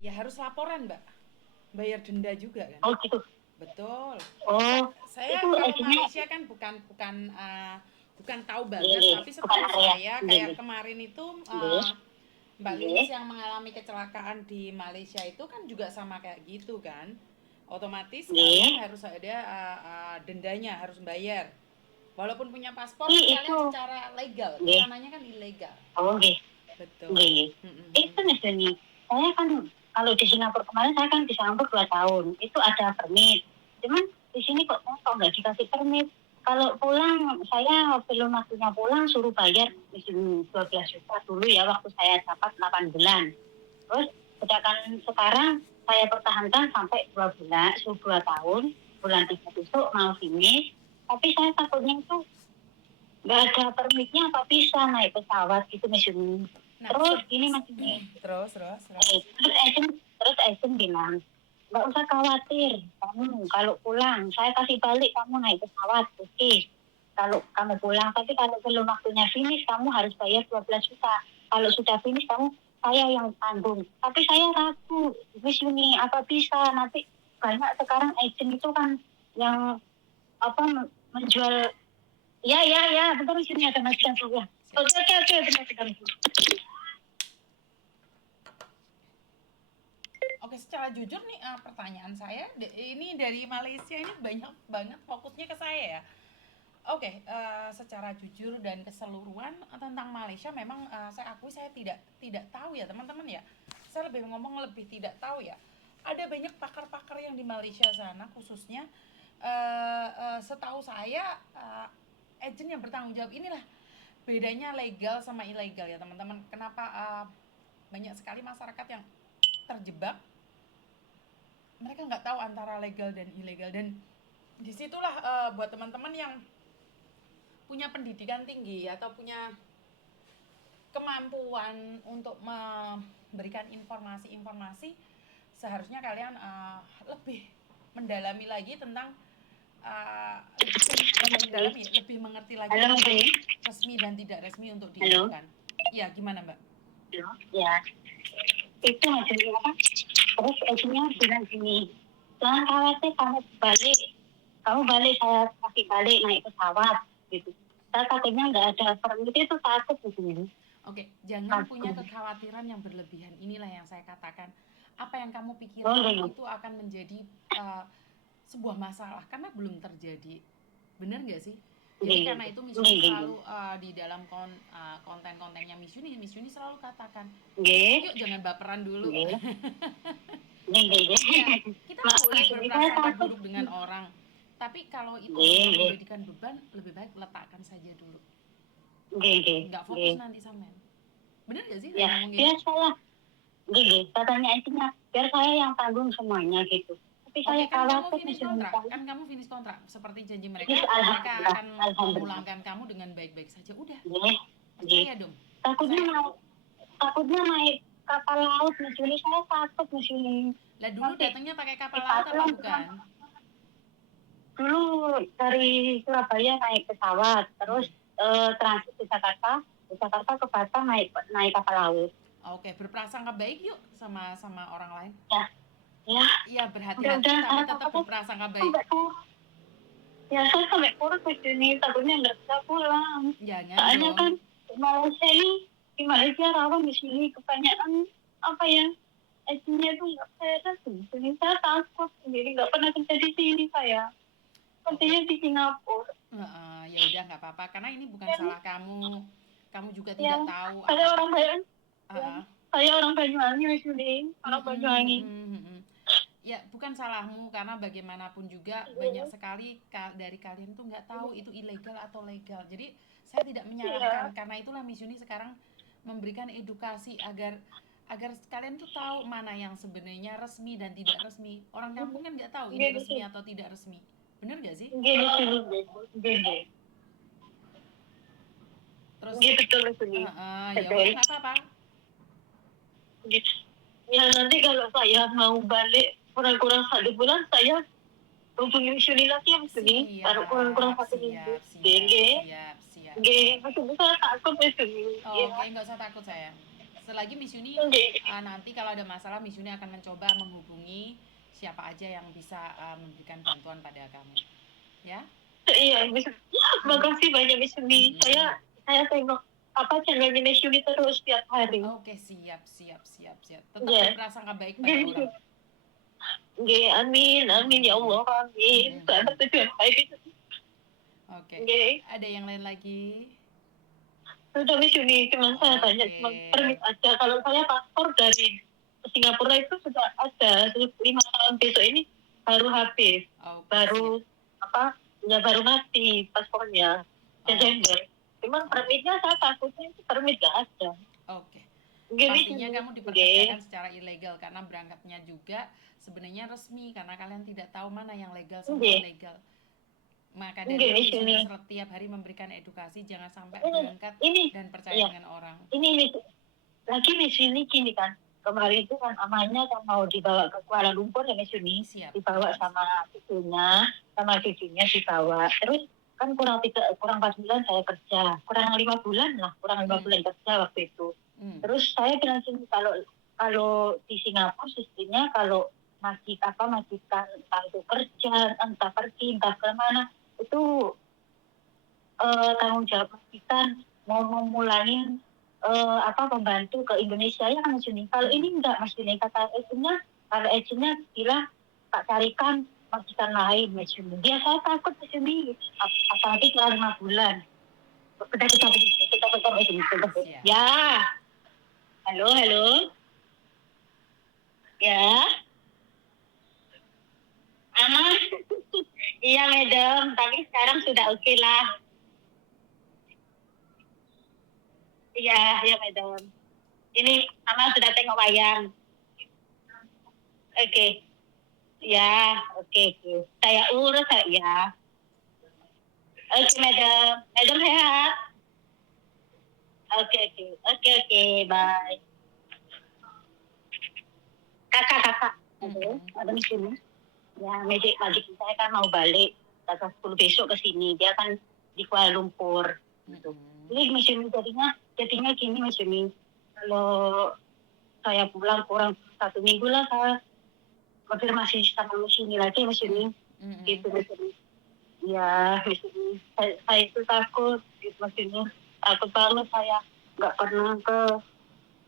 Ya harus laporan, Mbak. Bayar denda juga kan? Oh gitu. Betul. Oh, Saya itu kalau agennya Malaysia kan bukan tahu banget, gini, tapi bukan setahu area. saya Gini, kayak kemarin itu gini, Mbak gini. Lilis yang mengalami kecelakaan di Malaysia itu kan juga sama kayak gitu kan. Otomatis kalian Gini. harus ada dendanya, harus bayar. Walaupun punya paspor kan Itu kalian secara legal, gini. kesananya kan ilegal. Oh gini, Betul. gini. Itu misalnya saya kan kalau di Singapura kemarin saya kan di Singapura 2 tahun itu ada permit. Cuman di sini kok nggak dikasih permit. Kalau pulang saya belum waktunya pulang suruh bayar misalnya 12 juta dulu ya waktu saya dapat 8 bulan. Terus sedangkan sekarang saya pertahankan sampai 2 bulan, 2 tahun, bulan 3 besok mau finish. Tapi saya takutnya itu nggak ada permitnya apa bisa naik pesawat gitu misalnya. Nah, Terus ini masih terus. terus Esen bilang nggak usah khawatir kamu kalau pulang saya kasih balik kamu naik pesawat oke kalau kamu pulang tapi kalau belum waktunya finish kamu harus bayar 12 juta kalau sudah finish kamu saya yang tanggung tapi saya ragu wis ini apa bisa nanti banyak sekarang agent itu kan yang apa menjual ya betul di sini ada macam ya oke benar. Oke, secara jujur nih pertanyaan saya ini dari Malaysia ini banyak banget fokusnya ke saya ya. Oke, secara jujur dan keseluruhan tentang Malaysia memang saya akui saya tidak tahu ya teman-teman ya. Saya lebih ngomong lebih tidak tahu ya. Ada banyak pakar-pakar yang di Malaysia sana khususnya setahu saya agent yang bertanggung jawab inilah bedanya legal sama ilegal ya teman-teman. Kenapa banyak sekali masyarakat yang terjebak, mereka nggak tahu antara legal dan ilegal, dan disitulah buat teman-teman yang punya pendidikan tinggi atau punya kemampuan untuk memberikan informasi-informasi, seharusnya kalian lebih mendalami lagi tentang bukan mendalami, lebih mengerti lagi Halo tentang Mbak. resmi dan tidak resmi untuk Halo. diizinkan. Ya, gimana Mbak? Halo. Ya, itu hasilnya apa? Terus akhirnya bilang gini, jangan khawatir kamu balik saya kasih balik naik pesawat gitu. Saya takutnya nggak ada permit itu takut begini. Oke, jangan punya kekhawatiran yang berlebihan. Inilah yang saya katakan. Apa yang kamu pikirkan Boleh. itu akan menjadi uh, sebuah masalah karena belum terjadi. Bener nggak sih? Jadi karena itu Miss Yuni Gini. selalu di dalam konten-kontennya Miss Yuni selalu katakan, Gini. yuk jangan baperan dulu. Gini. Gini. Ya, kita boleh Maksudnya saya berprasangka takut. buruk dengan orang. Tapi kalau itu sudah Gini. menjadikan beban, lebih baik letakkan saja dulu. Gini. Nggak fokus Gini. nanti sampean. Bener gak sih Ya, saya ngomong gini? biar saya gini, katanya intinya biar saya yang tanggung semuanya gitu. Tapi saya Oke, kan kamu khawatir finish misalnya kontrak. Kan kamu finish kontrak. Seperti janji ini mereka, mereka alhamdulillah, akan alhamdulillah. memulangkan kamu dengan baik-baik saja. Udah, Gini, gini. percaya dong. Takutnya Percaya. naik, takutnya naik kapal laut misalnya saya takut misalnya Lah dulu nanti datangnya pakai kapal laut apa dipasang bukan? dulu dari Surabaya naik pesawat, terus transit di Jakarta ke Batam naik naik kapal laut. Oke, berprasangka baik yuk sama sama orang lain. Ya, ya, Iya, berhati-hati udah tapi tetap apa-apa berprasangka baik. sampai ya saya sampai kurus di sini takutnya nggak bisa pulang Jangan soalnya dong. kan Malaysia ini di Malaysia rawan di sini kebanyakan apa ya esnya tuh nggak fair sini saya takut sendiri nggak pernah kerja di sini saya Oke. kerjanya di Singapura Ya udah nggak apa-apa karena ini bukan dan salah kamu. Kamu juga tidak yang tahu saya apakah orang Bayan yang uh, saya orang Banyuwangi sini mm, orang mm, Banyuwangi. mm, mm, mm. Ya, bukan salahmu karena bagaimanapun juga banyak sekali dari kalian tuh nggak tahu itu ilegal atau legal. Jadi saya tidak menyalahkan Iya, karena itulah Miss Yuni sekarang memberikan edukasi agar agar kalian tuh tahu mana yang sebenarnya resmi dan tidak resmi. Orang kampung kan nggak tahu ini gini resmi atau tidak resmi. Bener nggak sih? gini sini gini Terus gini betul sini ya betul. udah nggak apa-apa. Gitu. Ya nanti kalau saya mau balik kurang-kurang 1 bulan saya hubungi Shuli lagi yang sini baru kurang-kurang Siap, 1 minggu. siap, siap, Gede, siap, siap, gede. siap. Maksudnya saya takut ya Shuli. Oke, nggak usah takut saya. Selagi Miss Yuni Nggih. nanti kalau ada masalah Miss Yuni akan mencoba menghubungi siapa aja yang bisa memberikan bantuan pada kamu. Ya? Iya, Miss. Makasih banyak Miss Yuni. Saya tengok channelnya Miss Yuni terus tiap hari. Oke, siap. Tetap Iya. berprasangka baik pada Nggih, orang. nggih, amin ya Allah, amin. Saya tujuan baik itu. Oke. Nggih. Ada yang lain lagi? Sudah Miss Yuni, cuma saya tanya Oke. cuma permit aja. Kalau saya paspor dari Singapura itu sudah ada 5 tahun, besok ini baru habis. Oke, Baru baru mati paspornya Desember. Cuman Oh. permitnya saya takutnya itu permit gak ada. Oke. Nggih, Miss Pastinya Yuni. kamu diperkerjakan secara ilegal karena berangkatnya juga sebenarnya resmi karena kalian tidak tahu mana yang legal sama Nggih. ilegal. Maka dari Nggih, itu Miss Miss Yuni Yuni. setiap hari memberikan edukasi jangan sampai Ini, berangkat dan percaya iya. dengan orang. Ini Miss, lagi Miss Yuni gini kan. Kemarin itu kan amanya kan mau dibawa ke Kuala Lumpur ya Miss Yuni. Siap. Dibawa sama cucunya dibawa. Terus kan kurang 4 bulan saya kerja. Kurang 5 bulan lah, kurang 5 bulan kerja waktu itu. Terus saya bilang sini kalau di Singapura sistemnya kalau majikan entah itu kerja, entah pergi, entah kemana, itu tanggung jawab majikan mau memulangin pembantu ke Indonesia ya kan Mas Juni. Kalau ini enggak Mas Juni, kata agentnya bilang tak carikan majikan lain Mas Juni. Dia saya takut Mas Juni, apalagi setelah 5 bulan. Kita Mas Juni. Ya, halo. Ya, aman. Iya madam, tapi sekarang sudah oke lah. Iya madam. Ini Ama sudah tengok wayang. Oke. Ya, oke. Saya urus ya. Oke madam. Madam sehat. Oke. Bye. Kakak. Ada di sini. Ya, majikan saya kan mau balik tanggal 10 besok ke sini. Dia kan di Kuala Lumpur. Gitu. Jadi Mas Yuni jadinya gini Mas Yuni. Kalau saya pulang kurang 1 minggu lah saya konfirmasi sama Mas Yuni lagi Mas Yuni. Gitu Mas Yuni. Ya, Mas Yuni. Saya itu takut gitu Mas Yuni. Takut banget saya nggak pernah ke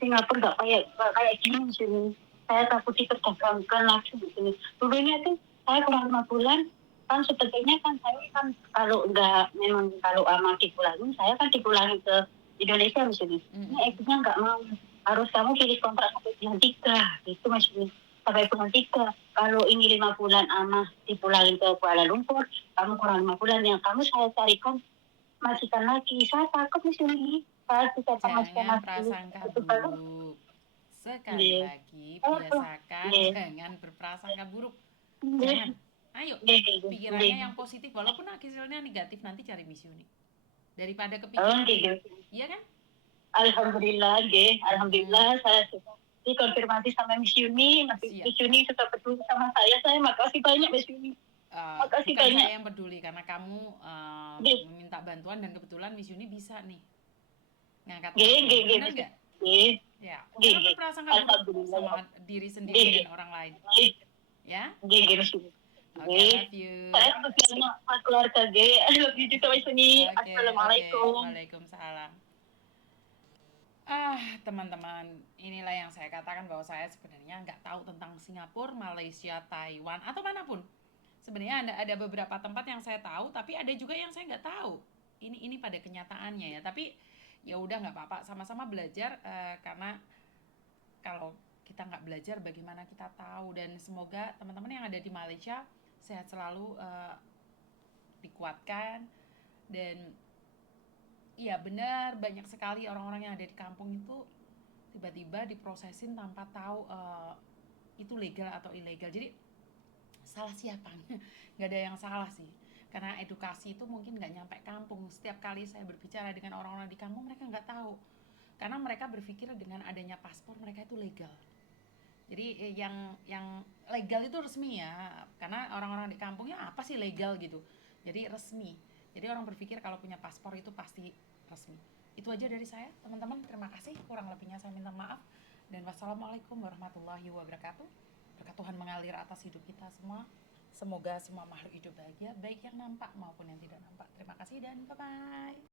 Singapura nggak kayak gini Mas Yuni. Saya takut diperdagangkan lagi di sini. Dulunya tuh saya kurang 5 bulan kan sebetulnya kan saya kan kalau ama dipulangin saya kan dipulangin ke Indonesia Mas Yuni. Ini agentnya nggak mau, harus kamu pilih kontrak sampai bulan 3 gitu Mas Yuni. Sampai bulan 3 kalau ini 5 bulan ama dipulangin ke Kuala Lumpur, kamu kurang 5 bulan yang saya carikan majikan lagi. Saya takut Mas Yuni. Jangan prasangka buruk. Sekali lagi biasakan jangan berprasangka buruk. Jangan. Ayo, pikirannya yang positif walaupun hasilnya negatif nanti cari Miss Yuni. Daripada kepikiran. Iya kan? Alhamdulillah, alhamdulillah saya dikonfirmasi sama Miss Yuni. Miss Yuni tetap peduli sama saya. Saya makasih banyak Miss Yuni. Makasih banyak. Saya yang peduli karena kamu meminta bantuan dan kebetulan Miss Yuni bisa nih ngangkat telepon. Benar nggak? Ya, jangan berprasangka buruk sama diri sendiri dan orang lain. Ya? Oke, love you. Saya sama keluarga I love you juga Miss Yuni. Assalamualaikum. Waalaikumsalam. Teman-teman, inilah yang saya katakan bahwa saya sebenarnya nggak tahu tentang Singapura, Malaysia, Taiwan atau manapun. Sebenarnya ada beberapa tempat yang saya tahu, tapi ada juga yang saya nggak tahu. Ini pada kenyataannya ya. Tapi ya udah nggak apa-apa, sama-sama belajar karena kalau kita nggak belajar bagaimana kita tahu. Dan semoga teman-teman yang ada di Malaysia sehat selalu, dikuatkan. Dan iya benar, banyak sekali orang-orang yang ada di kampung itu tiba-tiba diprosesin tanpa tahu itu legal atau ilegal. Jadi salah siapa? Nggak ada yang salah sih, karena edukasi itu mungkin nggak nyampe kampung. Setiap kali saya berbicara dengan orang-orang di kampung, mereka nggak tahu karena mereka berpikir dengan adanya paspor mereka itu legal. Jadi yang legal itu resmi ya, karena orang-orang di kampungnya apa sih legal gitu, jadi resmi. Jadi orang berpikir kalau punya paspor itu pasti resmi. Itu aja dari saya, teman-teman. Terima kasih. Kurang lebihnya saya minta maaf. Dan wassalamualaikum warahmatullahi wabarakatuh. Berkat Tuhan mengalir atas hidup kita semua. Semoga semua makhluk hidup bahagia, baik yang nampak maupun yang tidak nampak. Terima kasih dan bye-bye.